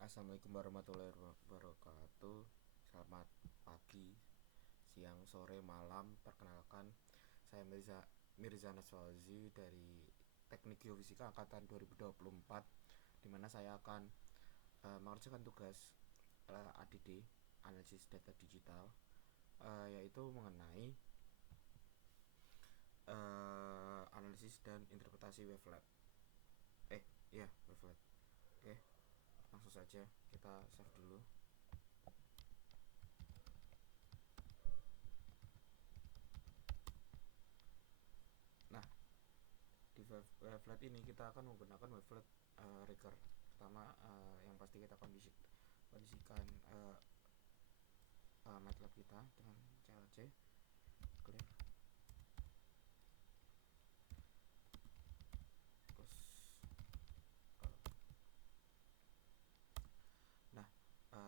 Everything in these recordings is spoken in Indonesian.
Assalamualaikum warahmatullahi wabarakatuh. Selamat pagi, siang, sore, malam. Perkenalkan, saya Mirza Naswazi dari Teknik Geofisika angkatan 2024, di mana saya akan mengerjakan tugas ADD, analisis data digital, yaitu mengenai analisis dan interpretasi wavelet. Wavelet. Oke, langsung saja kita save dulu. Nah, di wavelet ini kita akan menggunakan wavelet rigger. Pertama, yang pasti kita kondisikan MATLAB kita dengan CLC clear.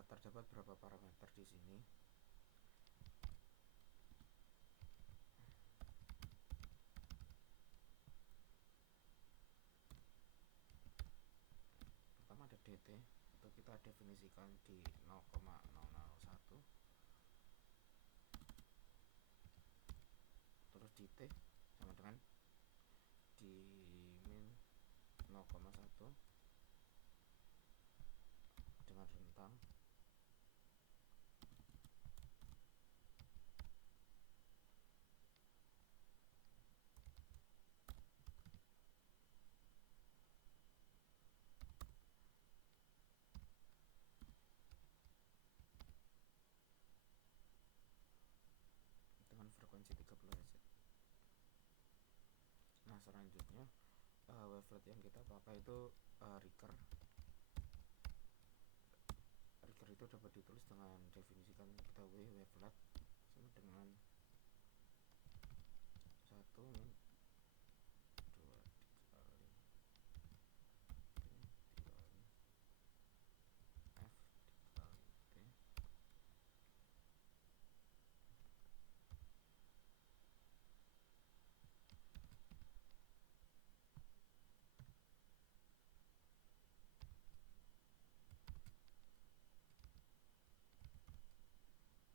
Terus terdapat beberapa parameter di sini. Pertama ada dt, itu kita definisikan di 0,0001. Terus di t sama dengan di min 0,1 dengan rentang dengan frekuensi 30 Hz. Nah, selanjutnya wavelet yang kita pakai itu rigger. Rigger itu dapat ditulis dengan definisikan kita wavelet sama dengan 1 min 2 dikali T dikali F dikali T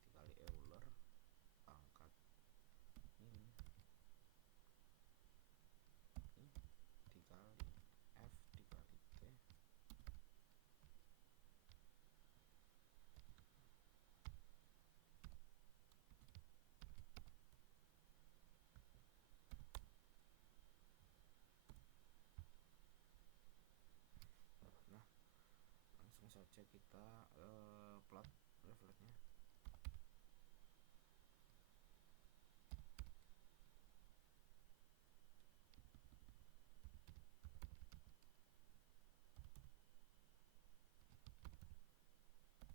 dikali Euler pangkat min I dikali F dikali T Nah, langsung saja kita plot waveletnya.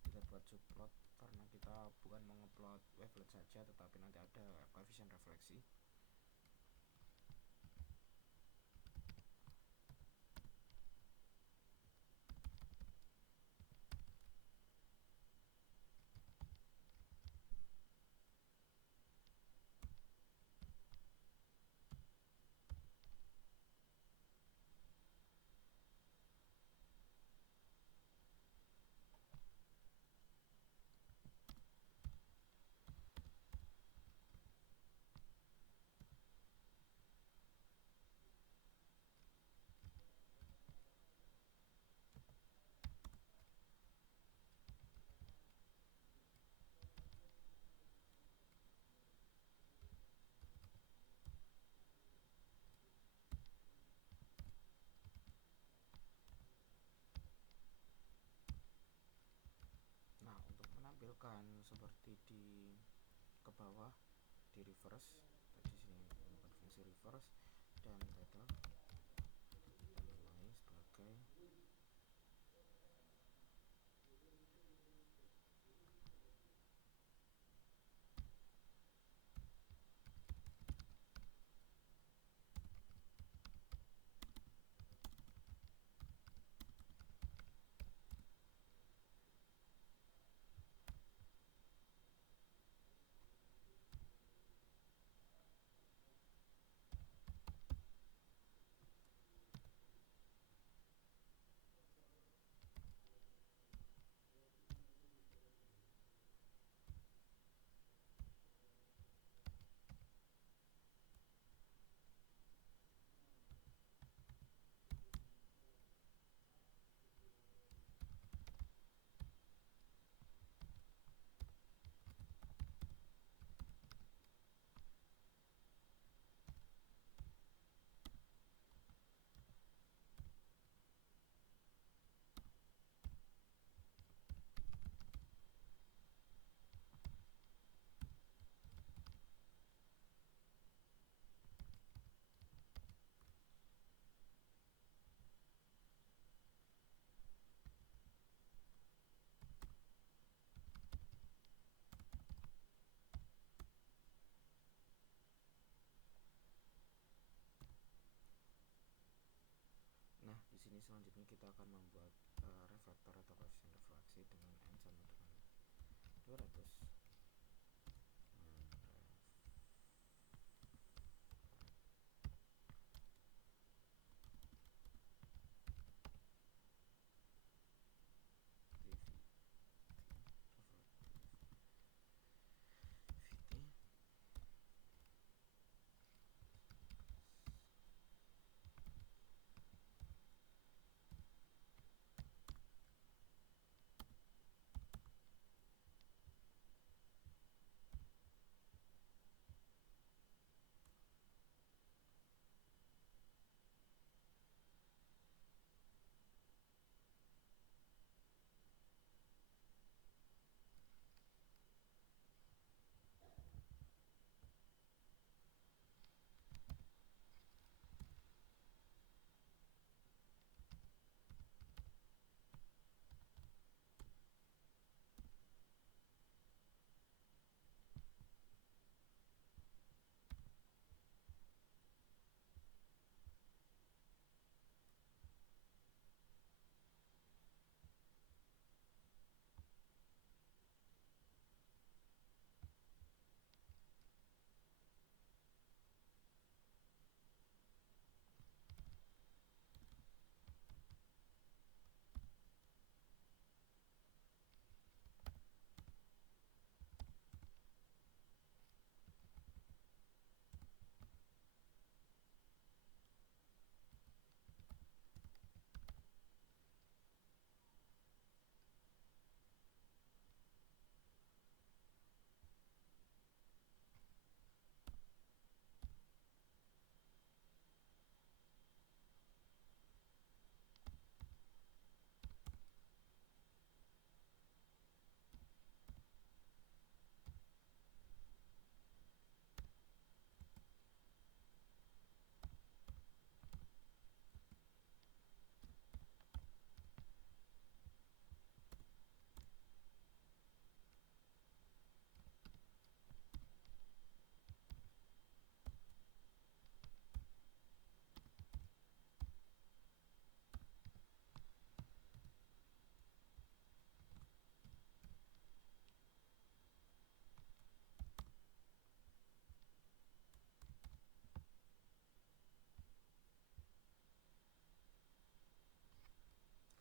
Kita buat subplot karena kita bukan mengupload wavelet saja, tetapi nanti ada koefisien refleksi. Nah, untuk menampilkan seperti di ke bawah di reverse, tadi sini menggunakan fungsi reverse dan tether, kita nilai sebagai selanjutnya kita akan membuat reflektor atau koefisien refleksi dengan n sama dengan 200.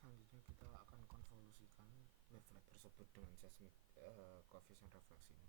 Selanjutnya kita akan konvolusikan wavelet tersebut dengan seismic koefisien refleksinya.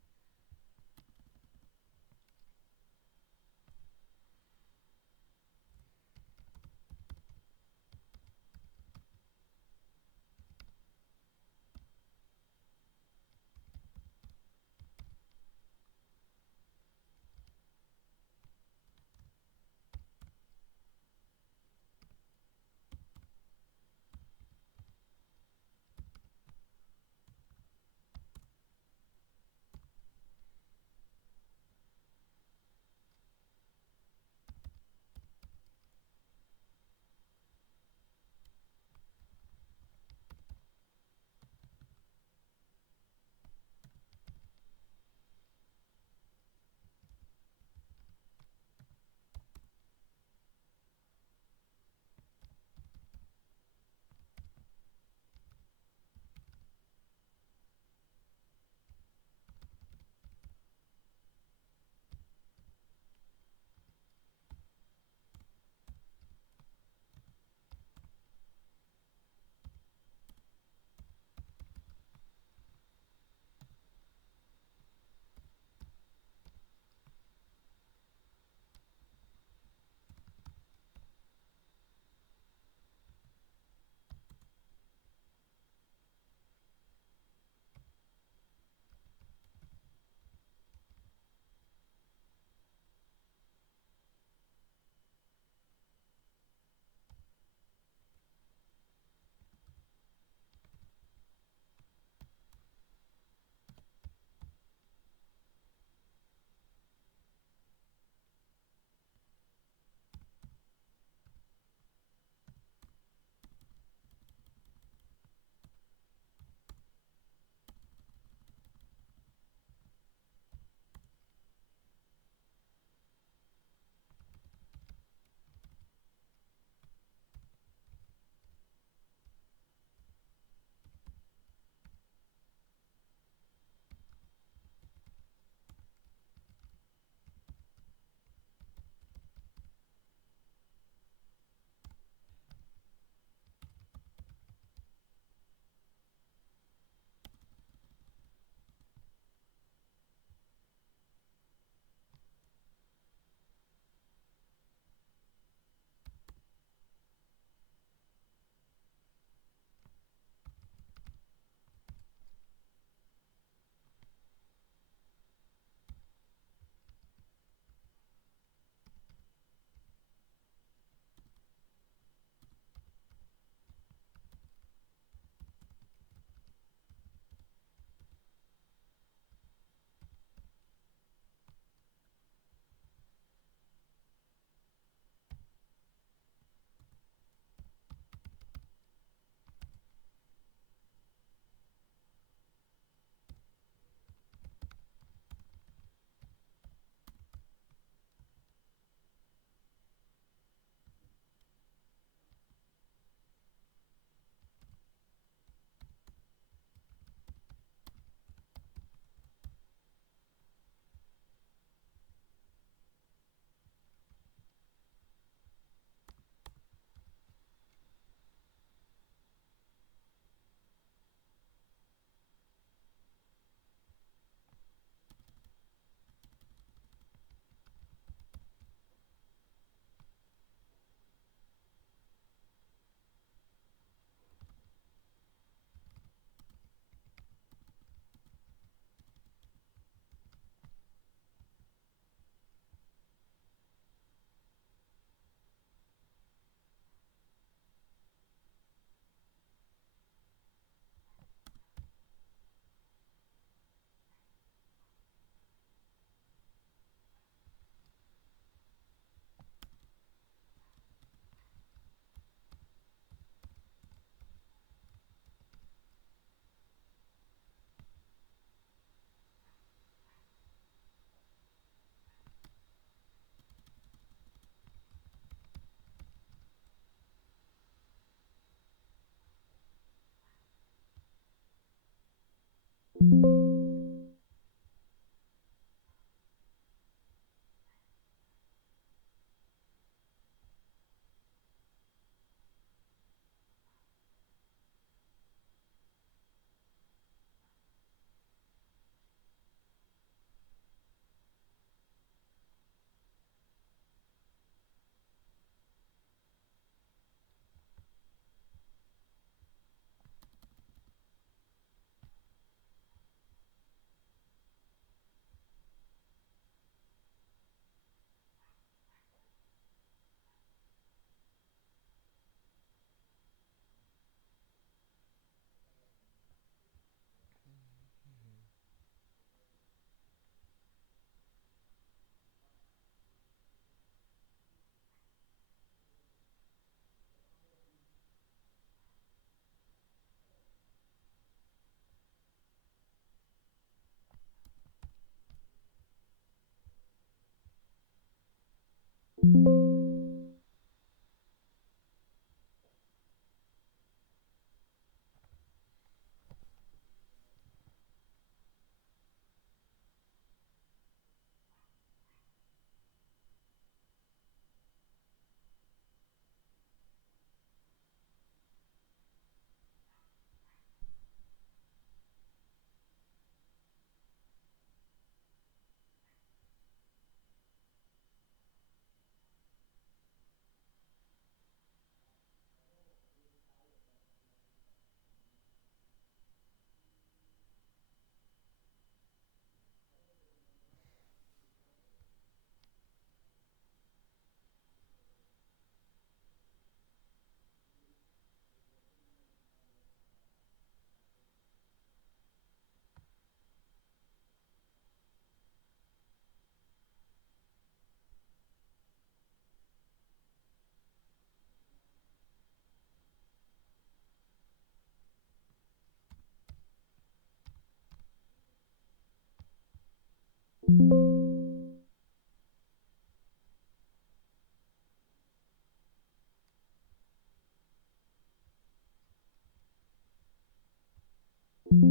Nah,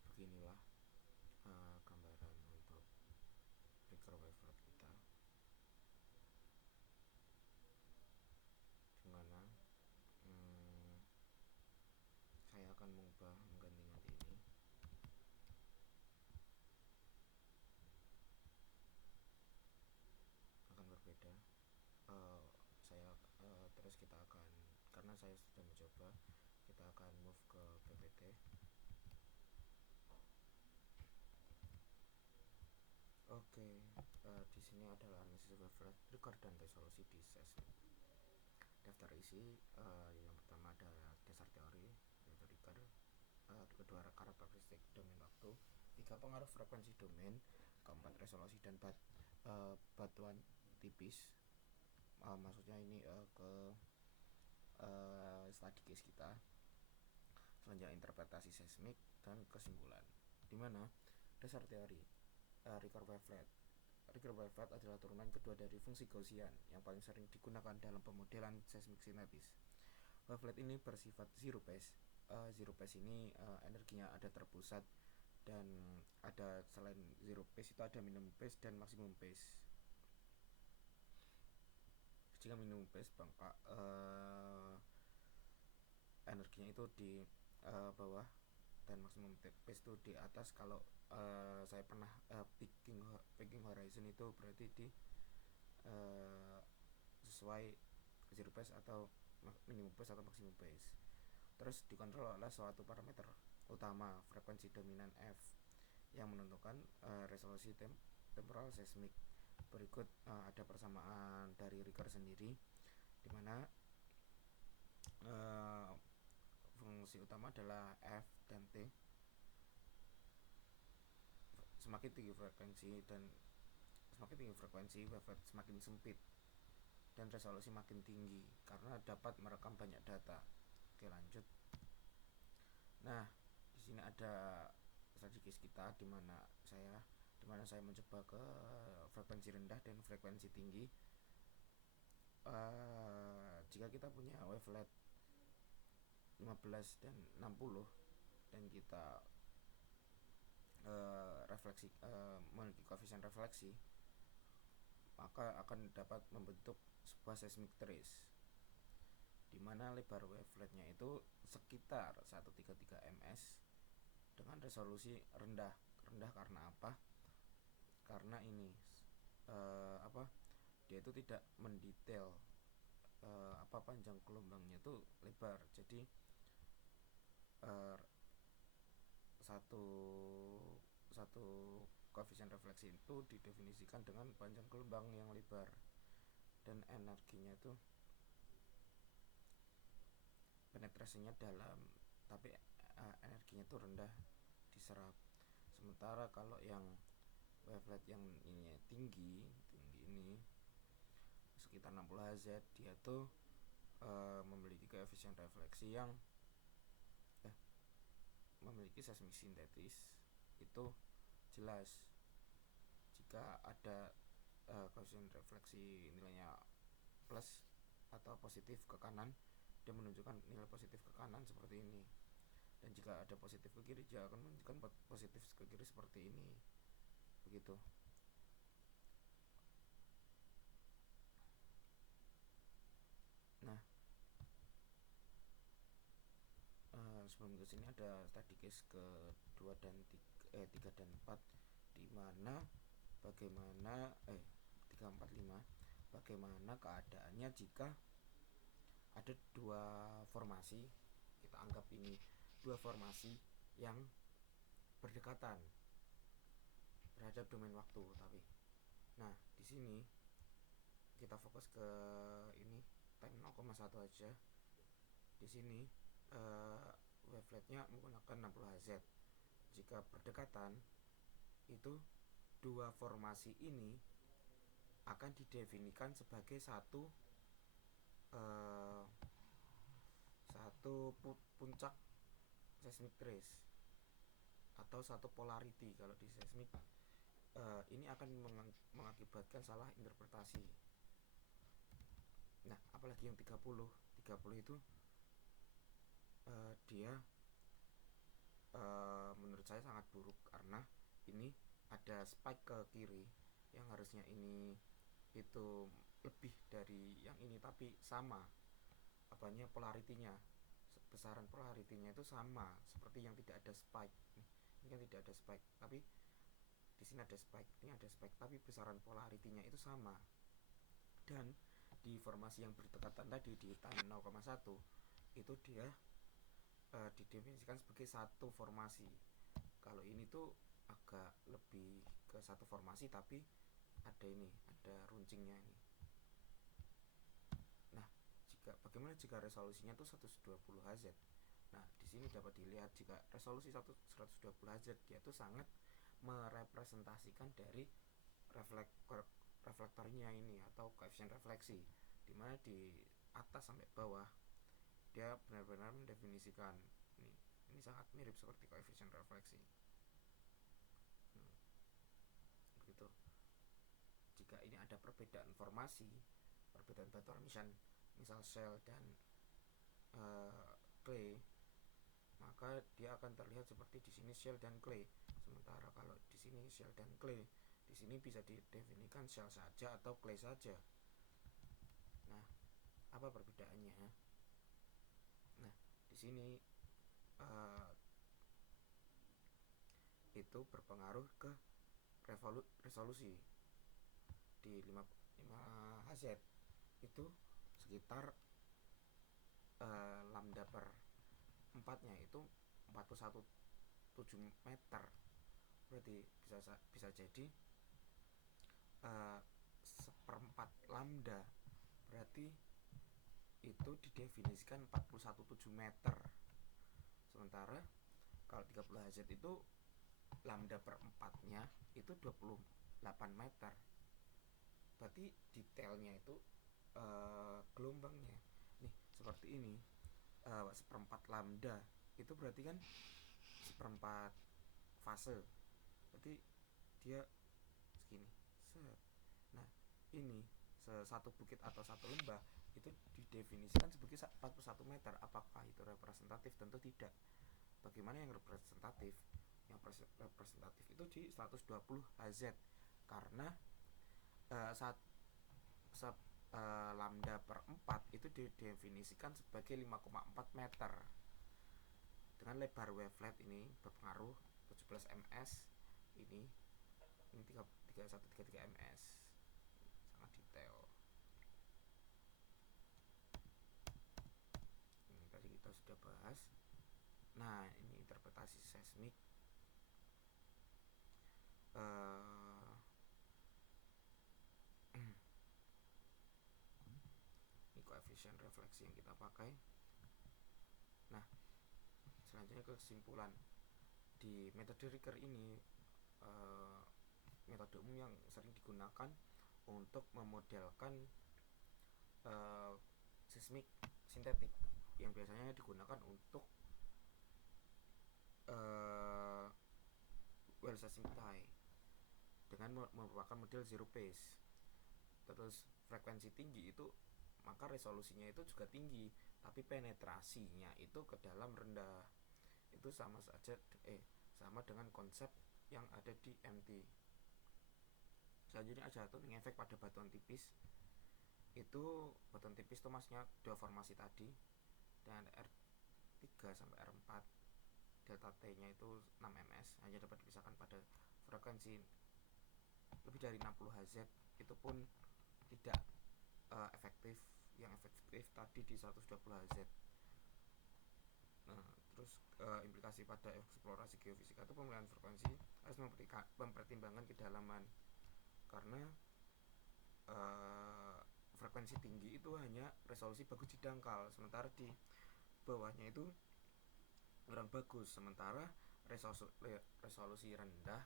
beginilah gambaran untuk trigger wavelet kita, dimana saya akan mengganti-ganti ini. Akan berbeda. Saya terus kita akan, karena saya sudah mencoba, kita akan move ke PPT. Oke, di sini adalah analisis wavelet, trigger dan resolusi di seismik. Daftar isi, yang pertama ada dasar teori yaitu trigger, kedua karakteristik domain waktu, tiga pengaruh frekuensi domain, keempat resolusi dan batuan tipis. Maksudnya ini ke study case kita. Selanjutnya interpretasi seismik dan kesimpulan. Dimana dasar teori, Ricker wavelet. Ricker wavelet adalah turunan kedua dari fungsi Gaussian yang paling sering digunakan dalam pemodelan seismik sintetis. Wavelet ini bersifat zero phase. Zero phase ini energinya ada terpusat, dan ada selain zero phase itu ada minimum phase dan maksimum phase. Jika minimum phase energinya itu di bawah dan maksimum phase itu di atas. Kalau saya pernah peaking horizon itu berarti di sesuai zero phase atau minimum phase atau maksimum phase. Terus dikontrol oleh suatu parameter utama, frekuensi dominan F, yang menentukan resolusi temporal seismik. Berikut ada persamaan dari Ricker sendiri, dimana fungsi utama adalah F dan T. Semakin tinggi frekuensi wavelet semakin sempit dan resolusi makin tinggi karena dapat merekam banyak data. Oke, lanjut. Nah, di sini ada strategi kita dimana saya mencoba ke frekuensi rendah dan frekuensi tinggi. Jika kita punya wavelet 15 dan 60 dan kita memiliki koefisien refleksi, maka akan dapat membentuk sebuah seismic trace, di mana lebar waveletnya itu sekitar 133 ms dengan resolusi rendah. Karena apa? Karena ini dia itu tidak mendetail panjang gelombangnya itu lebar. Jadi satu koefisien refleksi itu didefinisikan dengan panjang gelombang yang lebar, dan energinya itu penetrasinya dalam, tapi energinya itu rendah diserap. Sementara kalau yang wavelet yang ini tinggi ini sekitar 60 Hz, dia tuh memiliki koefisien refleksi yang memiliki seismik sintetis itu jelas. Jika ada koefisien refleksi nilainya plus atau positif ke kanan, dia menunjukkan nilai positif ke kanan seperti ini, dan jika ada positif ke kiri, dia akan menunjukkan positif ke kiri seperti ini. Begitu. Nah, sebelum ke sini ada study case ke 2 dan 3 dan 4, di mana bagaimana 3, 4, 5 bagaimana keadaannya jika ada ada dua formasi, kita anggap ini dua formasi yang berdekatan terhadap domain waktu. Tapi nah di sini kita fokus ke ini time 0,1 aja. Di sini waveletnya menggunakan 60 Hz. Jika berdekatan, itu dua formasi ini akan didefinisikan sebagai satu puncak seismic trace atau satu polarity. Kalau di seismik ini akan mengakibatkan salah interpretasi. Nah, apalagi yang 30 itu dia menurut saya sangat buruk, karena ini ada spike ke kiri yang harusnya ini itu lebih dari yang ini, tapi sama apanya polaritinya, besaran polaritinya itu sama seperti yang tidak ada spike. Ini kan tidak ada spike, tapi di sini ada spike, ini ada spike, tapi besaran polaritinya itu sama. Dan di formasi yang berdekatan tadi di time 0,1 itu dia didefinisikan sebagai satu formasi. Kalau ini tuh agak lebih ke satu formasi, tapi ada runcingnya ini. Nah, bagaimana jika resolusinya tuh 120 Hz? Nah, di sini dapat dilihat jika resolusi 120 Hz dia tuh sangat merepresentasikan dari reflektornya ini atau koefisien refleksi, dimana di atas sampai bawah dia benar-benar mendefinisikan ini sangat mirip seperti koefisien refleksi. Begitu. Jika ini ada perbedaan formasi, perbedaan batu misal shell dan clay, maka dia akan terlihat seperti di sini shell dan clay. Sementara kalau di sini shell dan clay, di sini bisa didefinisikan shell saja atau clay saja. Nah, apa perbedaannya? Nah, di sini itu berpengaruh ke resolusi. Di 5 Hz itu sekitar lambda per 4 nya itu 41,7 meter. Berarti bisa jadi seperempat lambda, berarti itu didefinisikan 41,7 meter. Sementara kalau 30 Hz itu lambda per 4 nya itu 28 meter. Berarti detailnya itu gelombangnya nih seperti ini, seperempat lambda itu berarti kan seperempat fase, berarti dia segini. Nah, ini satu bukit atau satu lembah itu didefinisikan sebagai 41 meter. Apakah itu representatif? Tentu tidak. Bagaimana yang representatif? Yang representatif itu di 120 Hz, karena lambda per 4 itu didefinisikan sebagai 5,4 meter. Dengan lebar wavelet ini berpengaruh 17 ms, ini 3133 ms. Sangat detail. Ini tadi kita sudah bahas. Nah, ini interpretasi seismik. Ini koefisien refleksi yang kita pakai. Nah, selanjutnya kesimpulan. Di metode Ricker ini metode umum yang sering digunakan untuk memodelkan seismik sintetik, yang biasanya digunakan untuk well seismic tie dengan merupakan model zero phase. Terus frekuensi tinggi itu maka resolusinya itu juga tinggi, tapi penetrasinya itu ke dalam rendah. Itu sama dengan konsep yang ada di MT. Selanjutnya ada tuning efek pada batuan tipis. Itu batuan tipis itu maksudnya dua formasi tadi, dan R3 sampai R4 delta T nya itu 6 ms, hanya dapat dipisahkan pada frekuensi lebih dari 60 Hz. Itu pun tidak efektif yang efektif tadi di 120 Hz. Nah, terus implikasi pada eksplorasi geofisika itu pemilihan frekuensi harus mempertimbangkan kedalaman, karena frekuensi tinggi itu hanya resolusi bagus di dangkal, sementara di bawahnya itu kurang bagus. Sementara resolusi rendah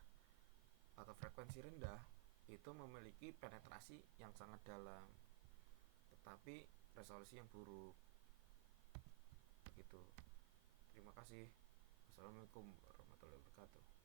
atau frekuensi rendah itu memiliki penetrasi yang sangat dalam, tetapi resolusi yang buruk. Begitu. Terima kasih. Wassalamualaikum warahmatullahi wabarakatuh.